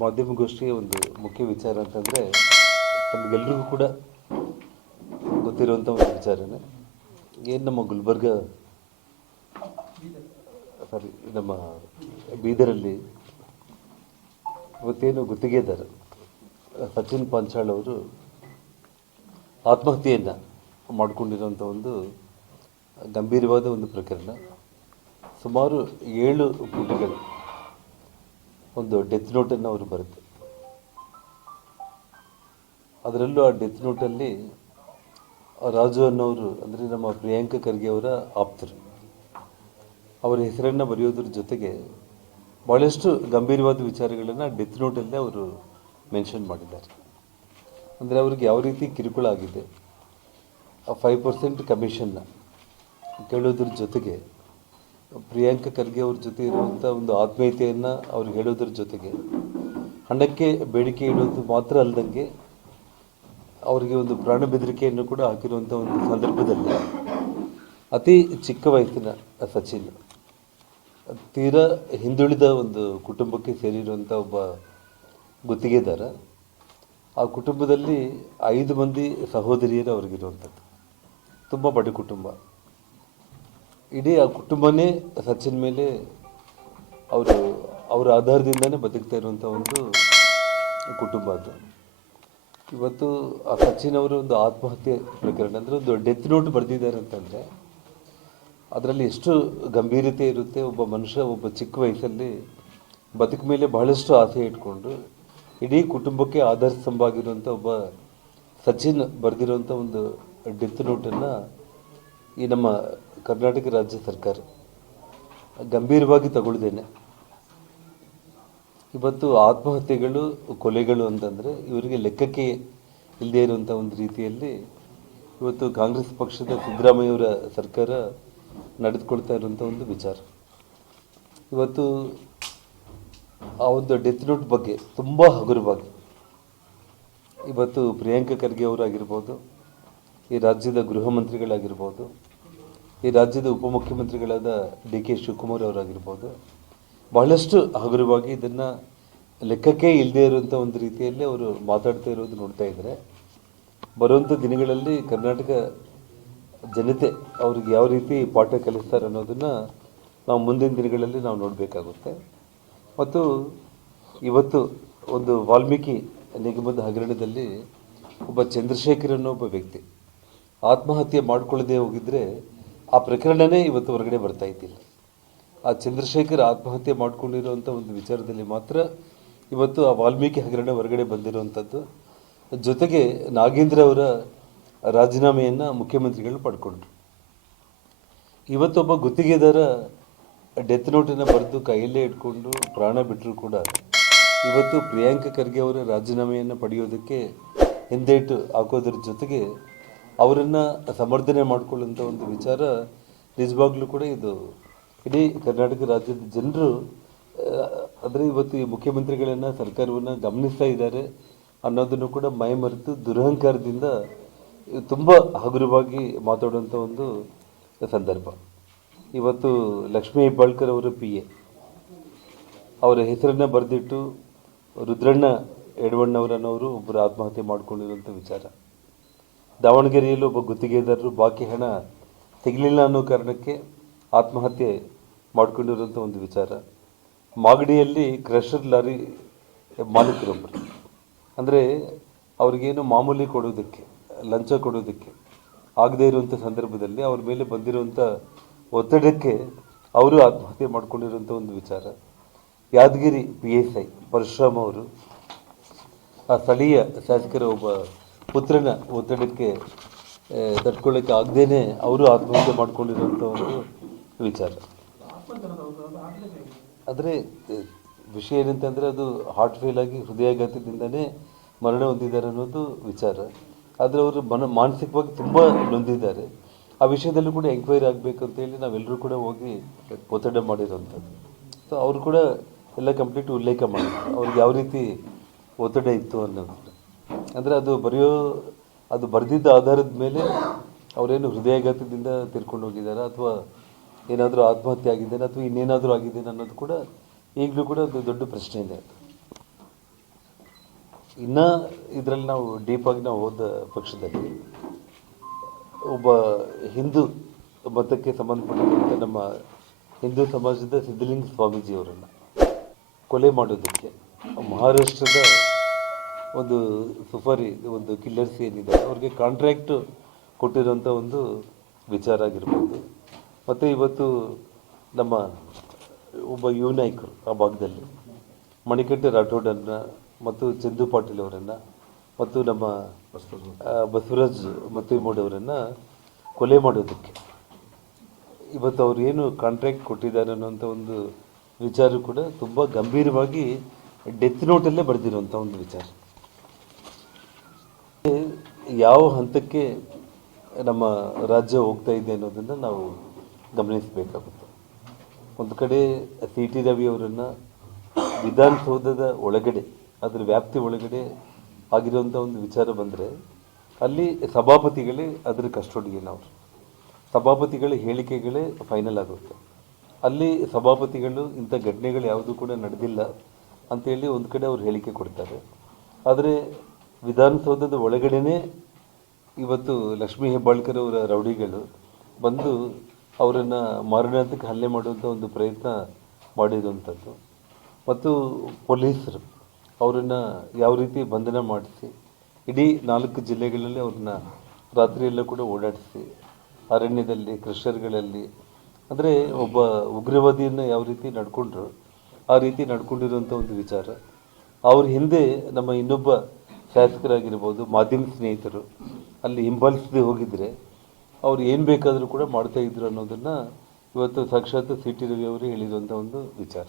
ಮಾಧ್ಯಮಗೋಷ್ಠಿಯ ಒಂದು ಮುಖ್ಯ ವಿಚಾರ ಅಂತಂದರೆ ನಮಗೆಲ್ರಿಗೂ ಕೂಡ ಗೊತ್ತಿರುವಂಥ ಒಂದು ವಿಚಾರನೇ ಏನು ನಮ್ಮ ಗುಲ್ಬರ್ಗ ನಮ್ಮ ಬೀದರಲ್ಲಿ ಇವತ್ತೇನು ಗುತ್ತಿಗೆದಾರ ಸಚಿನ್ ಪಾಂಚಾಳ್ ಅವರು ಆತ್ಮಹತ್ಯೆಯನ್ನು ಮಾಡಿಕೊಂಡಿರುವಂಥ ಒಂದು ಗಂಭೀರವಾದ ಒಂದು ಪ್ರಕರಣ. ಸುಮಾರು 7 ಪುಟಗಳು ಒಂದು ಡೆತ್ ನೋಟನ್ನು ಅವರು ಬರುತ್ತೆ. ಅದರಲ್ಲೂ ಆ ಡೆತ್ ನೋಟಲ್ಲಿ ರಾಜು ಅನ್ನೋರು ಅಂದರೆ ನಮ್ಮ ಪ್ರಿಯಾಂಕ ಖರ್ಗೆ ಅವರ ಆಪ್ತರು ಅವರ ಹೆಸರನ್ನು ಬರೆಯೋದ್ರ ಜೊತೆಗೆ ಭಾಳಷ್ಟು ಗಂಭೀರವಾದ ವಿಚಾರಗಳನ್ನು ಡೆತ್ ನೋಟಲ್ಲೇ ಅವರು ಮೆನ್ಷನ್ ಮಾಡಿದ್ದಾರೆ. ಅಂದರೆ ಅವ್ರಿಗೆ ಯಾವ ರೀತಿ ಕಿರುಕುಳ ಆಗಿದೆ, ಆ 5% ಕಮಿಷನ್ನ ಕೇಳೋದ್ರ ಜೊತೆಗೆ ಪ್ರಿಯಾಂಕ ಖರ್ಗೆ ಅವ್ರ ಜೊತೆ ಇರುವಂಥ ಒಂದು ಆತ್ಮೀಯತೆಯನ್ನು ಅವ್ರಿಗೆ ಹೇಳೋದ್ರ ಜೊತೆಗೆ ಹಣಕ್ಕೆ ಬೇಡಿಕೆ ಇಡೋದು ಮಾತ್ರ ಅಲ್ಲದಂಗೆ ಅವರಿಗೆ ಒಂದು ಪ್ರಾಣ ಬೆದರಿಕೆಯನ್ನು ಕೂಡ ಹಾಕಿರುವಂಥ ಒಂದು ಸಂದರ್ಭದಲ್ಲಿ ಅತಿ ಚಿಕ್ಕ ವಯಸ್ಸಿನ ಸಚಿನ್ ತೀರಾ ಹಿಂದುಳಿದ ಒಂದು ಕುಟುಂಬಕ್ಕೆ ಸೇರಿರುವಂಥ ಒಬ್ಬ ಗುತ್ತಿಗೆದಾರ. ಆ ಕುಟುಂಬದಲ್ಲಿ 5 ಮಂದಿ ಸಹೋದರಿಯರು ಅವ್ರಿಗಿರುವಂಥದ್ದು. ತುಂಬ ಬಡ ಕುಟುಂಬ. ಇಡೀ ಆ ಕುಟುಂಬನೇ ಸಚಿನ್ ಮೇಲೆ ಅವರ ಆಧಾರದಿಂದನೇ ಬದುಕ್ತಾ ಇರುವಂಥ ಒಂದು ಕುಟುಂಬ ಅದು. ಇವತ್ತು ಆ ಸಚಿನ್ ಅವರು ಒಂದು ಆತ್ಮಹತ್ಯೆ ಪ್ರಕರಣ ಅಂದರೆ ಒಂದು ಡೆತ್ ನೋಟ್ ಬರೆದಿದ್ದಾರೆ ಅಂತಂದರೆ ಅದರಲ್ಲಿ ಎಷ್ಟು ಗಂಭೀರತೆ ಇರುತ್ತೆ. ಒಬ್ಬ ಮನುಷ್ಯ ಒಬ್ಬ ಚಿಕ್ಕ ವಯಸ್ಸಲ್ಲಿ ಬದುಕ ಮೇಲೆ ಬಹಳಷ್ಟು ಆಸೆ ಇಟ್ಕೊಂಡು ಇಡೀ ಕುಟುಂಬಕ್ಕೆ ಆಧಾರ ಸ್ತಂಭ ಆಗಿರುವಂಥ ಒಬ್ಬ ಸಚಿನ್ ಬರೆದಿರುವಂಥ ಒಂದು ಡೆತ್ ನೋಟನ್ನು ಈ ನಮ್ಮ ಕರ್ನಾಟಕ ರಾಜ್ಯ ಸರ್ಕಾರ ಗಂಭೀರವಾಗಿ ತಗೊಳ್ದೇನೆ ಇವತ್ತು ಆತ್ಮಹತ್ಯೆಗಳು ಕೊಲೆಗಳು ಅಂತಂದರೆ ಇವರಿಗೆ ಲೆಕ್ಕಕ್ಕೆ ಇಲ್ಲದೇ ಇರುವಂಥ ಒಂದು ರೀತಿಯಲ್ಲಿ ಇವತ್ತು ಕಾಂಗ್ರೆಸ್ ಪಕ್ಷದ ಸಿದ್ದರಾಮಯ್ಯವರ ಸರ್ಕಾರ ನಡೆದುಕೊಳ್ತಾ ಇರುವಂಥ ಒಂದು ವಿಚಾರ. ಇವತ್ತು ಆ ಒಂದು ಡೆತ್ ನೋಟ್ ಬಗ್ಗೆ ತುಂಬ ಹಗುರವಾಗಿ ಇವತ್ತು ಪ್ರಿಯಾಂಕ ಖರ್ಗೆ ಅವರಾಗಿರ್ಬೋದು, ಈ ರಾಜ್ಯದ ಗೃಹ ಮಂತ್ರಿಗಳಾಗಿರ್ಬೋದು, ಈ ರಾಜ್ಯದ ಉಪಮುಖ್ಯಮಂತ್ರಿಗಳಾದ DK ಶಿವಕುಮಾರ್ ಅವರಾಗಿರ್ಬೋದು, ಬಹಳಷ್ಟು ಹಗುರವಾಗಿ ಇದನ್ನು ಲೆಕ್ಕಕ್ಕೆ ಇಲ್ಲದೇ ಇರುವಂಥ ಒಂದು ರೀತಿಯಲ್ಲಿ ಅವರು ಮಾತಾಡ್ತಾ ಇರೋದು ನೋಡ್ತಾ ಇದ್ದರೆ ಬರುವಂಥ ದಿನಗಳಲ್ಲಿ ಕರ್ನಾಟಕ ಜನತೆ ಅವ್ರಿಗೆ ಯಾವ ರೀತಿ ಪಾಠ ಕಲಿಸ್ತಾರೆ ಅನ್ನೋದನ್ನು ನಾವು ಮುಂದಿನ ದಿನಗಳಲ್ಲಿ ನಾವು ನೋಡಬೇಕಾಗುತ್ತೆ. ಮತ್ತು ಇವತ್ತು ಒಂದು ವಾಲ್ಮೀಕಿ ನಿಗಮದ ಹಗರಣದಲ್ಲಿ ಒಬ್ಬ ಚಂದ್ರಶೇಖರ್ ಅನ್ನೋ ಒಬ್ಬ ವ್ಯಕ್ತಿ ಆತ್ಮಹತ್ಯೆ ಮಾಡ್ಕೊಳ್ಳದೆ ಹೋಗಿದ್ರೆ ಆ ಪ್ರಕರಣನೇ ಇವತ್ತು ಹೊರಗಡೆ ಬರ್ತಾ ಇದ್ದಿಲ್ಲ. ಆ ಚಂದ್ರಶೇಖರ್ ಆತ್ಮಹತ್ಯೆ ಮಾಡ್ಕೊಂಡಿರುವಂಥ ಒಂದು ವಿಚಾರದಲ್ಲಿ ಮಾತ್ರ ಇವತ್ತು ಆ ವಾಲ್ಮೀಕಿ ಹಗರಣ ಹೊರಗಡೆ ಬಂದಿರುವಂಥದ್ದು. ಜೊತೆಗೆ ನಾಗೇಂದ್ರ ಅವರ ರಾಜೀನಾಮೆಯನ್ನು ಮುಖ್ಯಮಂತ್ರಿಗಳು ಪಡ್ಕೊಂಡ್ರು. ಇವತ್ತೊಬ್ಬ ಗುತ್ತಿಗೆದಾರ ಡೆತ್ ನೋಟನ್ನು ಬರೆದು ಕೈಯಲ್ಲೇ ಇಟ್ಕೊಂಡು ಪ್ರಾಣ ಬಿಟ್ಟರು ಕೂಡ ಇವತ್ತು ಪ್ರಿಯಾಂಕ ಖರ್ಗೆ ಅವರ ರಾಜೀನಾಮೆಯನ್ನು ಪಡೆಯೋದಕ್ಕೆ ಹಿಂದೇಟು ಹಾಕೋದ್ರ ಜೊತೆಗೆ ಅವರನ್ನು ಸಮರ್ಥನೆ ಮಾಡಿಕೊಳ್ಳುವಂಥ ಒಂದು ವಿಚಾರ ನಿಜವಾಗ್ಲೂ ಕೂಡ ಇದು ಇಡೀ ಕರ್ನಾಟಕ ರಾಜ್ಯದ ಜನರು ಅಂದರೆ ಇವತ್ತು ಈ ಮುಖ್ಯಮಂತ್ರಿಗಳನ್ನು ಸರ್ಕಾರವನ್ನು ಗಮನಿಸ್ತಾ ಇದ್ದಾರೆ ಅನ್ನೋದನ್ನು ಕೂಡ ಮೈಮರೆತು ದುರಹಂಕಾರದಿಂದ ತುಂಬ ಹಗುರವಾಗಿ ಮಾತಾಡುವಂಥ ಒಂದು ಸಂದರ್ಭ. ಇವತ್ತು ಲಕ್ಷ್ಮೀ ಹೆಬ್ಬಾಳ್ಕರ್ ಅವರ PA ಅವರ ಹೆಸರನ್ನು ಬರೆದಿಟ್ಟು ರುದ್ರಣ್ಣ ಯಡವಣ್ಣವರನ್ನವರು ಒಬ್ಬರು ಆತ್ಮಹತ್ಯೆ ಮಾಡಿಕೊಂಡಿರುವಂಥ ವಿಚಾರ. ದಾವಣಗೆರೆಯಲ್ಲಿ ಒಬ್ಬ ಗುತ್ತಿಗೆದಾರರು ಬಾಕಿ ಹಣ ಸಿಗಲಿಲ್ಲ ಅನ್ನೋ ಕಾರಣಕ್ಕೆ ಆತ್ಮಹತ್ಯೆ ಮಾಡಿಕೊಂಡಿರುವಂಥ ಒಂದು ವಿಚಾರ. ಮಾಗಡಿಯಲ್ಲಿ ಕ್ರಷರ್ ಲಾರಿ ಮಾಲೀಕರೊಬ್ಬರು ಅಂದರೆ ಅವ್ರಿಗೇನು ಮಾಮೂಲಿ ಕೊಡೋದಕ್ಕೆ ಲಂಚ ಕೊಡೋದಕ್ಕೆ ಆಗದೇ ಇರುವಂಥ ಸಂದರ್ಭದಲ್ಲಿ ಅವ್ರ ಮೇಲೆ ಬಂದಿರುವಂಥ ಒತ್ತಡಕ್ಕೆ ಅವರು ಆತ್ಮಹತ್ಯೆ ಮಾಡ್ಕೊಂಡಿರುವಂಥ ಒಂದು ವಿಚಾರ. ಯಾದಗಿರಿ PSI ಪರಶುರಾಮ್ ಅವರು ಆ ಸ್ಥಳೀಯ ಶಾಸಕರ ಒಬ್ಬ ಪುತ್ರನ ಒತ್ತಡಕ್ಕೆ ತಡ್ಕೊಳ್ಳೋಕ್ಕೆ ಆಗದೇನೆ ಅವರು ಆತ್ಮಹತ್ಯೆ ಮಾಡ್ಕೊಂಡಿರುವಂಥ ಒಂದು ವಿಚಾರ. ಆದರೆ ವಿಷಯ ಏನಂತಂದರೆ ಅದು ಹಾರ್ಟ್ ಫೇಲ್ ಆಗಿ ಹೃದಯಾಘಾತದಿಂದನೇ ಮರಣ ಹೊಂದಿದ್ದಾರೆ ಅನ್ನೋದು ವಿಚಾರ. ಆದರೆ ಅವರು ಮಾನಸಿಕವಾಗಿ ತುಂಬ ನೊಂದಿದ್ದಾರೆ. ಆ ವಿಷಯದಲ್ಲೂ ಕೂಡ ಎಂಕ್ವೈರಿ ಆಗಬೇಕು ಅಂತೇಳಿ ನಾವೆಲ್ಲರೂ ಕೂಡ ಹೋಗಿ ಒತ್ತಡ ಮಾಡಿರೋವಂಥದ್ದು. ಸೊ ಅವರು ಕೂಡ ಎಲ್ಲ ಕಂಪ್ಲೀಟ್ ಉಲ್ಲೇಖ ಮಾಡಿದ್ರು ಅವ್ರಿಗೆ ಯಾವ ರೀತಿ ಒತ್ತಡ ಇತ್ತು ಅನ್ನೋದು. ಅಂದರೆ ಅದು ಬರೆದಿದ್ದ ಆಧಾರದ ಮೇಲೆ ಅವರೇನು ಹೃದಯಾಘಾತದಿಂದ ತಿರ್ಕೊಂಡು ಹೋಗಿದ್ದಾರೆ ಅಥವಾ ಏನಾದರೂ ಆತ್ಮಹತ್ಯೆ ಆಗಿದ್ದೇನೆ ಅಥವಾ ಇನ್ನೇನಾದರೂ ಆಗಿದ್ದೇನೆ ಅನ್ನೋದು ಕೂಡ ಈಗಲೂ ಕೂಡ ಒಂದು ದೊಡ್ಡ ಪ್ರಶ್ನೆ ಇದೆ. ಇನ್ನು ಇದರಲ್ಲಿ ನಾವು ಡೀಪಾಗಿ ನಾವು ಹೋದ ಪಕ್ಷದಲ್ಲಿ ಒಬ್ಬ ಹಿಂದೂ ಮತಕ್ಕೆ ಸಂಬಂಧಪಟ್ಟಂತೆ ನಮ್ಮ ಹಿಂದೂ ಸಮಾಜದ ಸಿದ್ಧಲಿಂಗ ಸ್ವಾಮೀಜಿಯವರನ್ನು ಕೊಲೆ ಮಾಡೋದಕ್ಕೆ ಮಹಾರಾಷ್ಟ್ರದ ಒಂದು ಸುಫಾರಿ ಒಂದು ಕಿಲ್ಲರ್ಸ್ ಏನಿದೆ ಅವ್ರಿಗೆ ಕಾಂಟ್ರ್ಯಾಕ್ಟ್ ಕೊಟ್ಟಿರೋಂಥ ಒಂದು ವಿಚಾರ ಆಗಿರ್ಬೋದು. ಮತ್ತು ಇವತ್ತು ನಮ್ಮ ಒಬ್ಬ ಯುವ ನಾಯಕರು ಆ ಭಾಗದಲ್ಲಿ ಮಣಿಕಂಠ ರಾಠೋಡನ್ನು ಮತ್ತು ಚಂದು ಪಾಟೀಲ್ ಅವರನ್ನು ಮತ್ತು ನಮ್ಮ ಬಸವರಾಜ್ ಮತ್ತಿಮೂಡವರನ್ನು ಕೊಲೆ ಮಾಡೋದಕ್ಕೆ ಇವತ್ತು ಅವ್ರು ಏನು ಕಾಂಟ್ರ್ಯಾಕ್ಟ್ ಕೊಟ್ಟಿದ್ದಾರೆ ಅನ್ನೋಂಥ ಒಂದು ವಿಚಾರ ಕೂಡ ತುಂಬ ಗಂಭೀರವಾಗಿ ಡೆತ್ ನೋಟಲ್ಲೇ ಬರೆದಿರುವಂಥ ಒಂದು ವಿಚಾರ. ಯಾವ ಹಂತಕ್ಕೆ ನಮ್ಮ ರಾಜ್ಯ ಹೋಗ್ತಾ ಇದೆ ಅನ್ನೋದನ್ನು ನಾವು ಗಮನಿಸಬೇಕಾಗುತ್ತೆ. ಒಂದು ಕಡೆ ಸಿ ಟಿ ರವಿ ಅವರನ್ನು ವಿಧಾನಸೌಧದ ಒಳಗಡೆ ಅದರ ವ್ಯಾಪ್ತಿ ಒಳಗಡೆ ಆಗಿರುವಂಥ ಒಂದು ವಿಚಾರ ಬಂದರೆ ಅಲ್ಲಿ ಸಭಾಪತಿಗಳೇ ಅದರ ಕಸ್ಟೋಡಿಯನ್ ಅವರು, ಸಭಾಪತಿಗಳ ಹೇಳಿಕೆಗಳೇ ಫೈನಲ್ ಆಗುತ್ತೆ. ಅಲ್ಲಿ ಸಭಾಪತಿಗಳು ಇಂಥ ಘಟನೆಗಳು ಯಾವುದೂ ಕೂಡ ನಡೆದಿಲ್ಲ ಅಂತೇಳಿ ಒಂದು ಕಡೆ ಅವ್ರು ಹೇಳಿಕೆ ಕೊಡ್ತಾರೆ. ಆದರೆ ವಿಧಾನಸೌಧದ ಒಳಗಡೆನೇ ಇವತ್ತು ಲಕ್ಷ್ಮೀ ಹೆಬ್ಬಾಳ್ಕರ್ ಅವರ ರೌಡಿಗಳು ಬಂದು ಅವರನ್ನು ಮಾರಣಾಂತಿಕ ಹಲ್ಲೆ ಮಾಡುವಂಥ ಒಂದು ಪ್ರಯತ್ನ ಮಾಡಿರುವಂಥದ್ದು ಮತ್ತು ಪೊಲೀಸರು ಅವರನ್ನು ಯಾವ ರೀತಿ ಬಂಧನ ಮಾಡಿಸಿ ಇಡೀ 4 ಜಿಲ್ಲೆಗಳಲ್ಲಿ ಅವ್ರನ್ನ ರಾತ್ರಿಯೆಲ್ಲ ಕೂಡ ಓಡಾಡಿಸಿ ಅರಣ್ಯದಲ್ಲಿ ಕ್ರಷರ್ಗಳಲ್ಲಿ ಅಂದರೆ ಒಬ್ಬ ಉಗ್ರವಾದಿಯನ್ನು ಯಾವ ರೀತಿ ನಡ್ಕೊಂಡ್ರು ಆ ರೀತಿ ನಡ್ಕೊಂಡಿರುವಂಥ ಒಂದು ವಿಚಾರ. ಅವ್ರ ಹಿಂದೆ ನಮ್ಮ ಇನ್ನೊಬ್ಬ ಶಾಸಕರಾಗಿರ್ಬೋದು ಮಾಧ್ಯಮ ಸ್ನೇಹಿತರು ಅಲ್ಲಿ ಹಿಂಬಾಲಿಸದೆ ಹೋಗಿದ್ರೆ ಅವ್ರು ಏನು ಬೇಕಾದರೂ ಕೂಡ ಮಾಡ್ತಾಯಿದ್ರು ಅನ್ನೋದನ್ನು ಇವತ್ತು ಸಾಕ್ಷಾತ್ ಸಿ ಟಿ ರವಿ ಅವರು ಹೇಳಿರುವಂಥ ಒಂದು ವಿಚಾರ.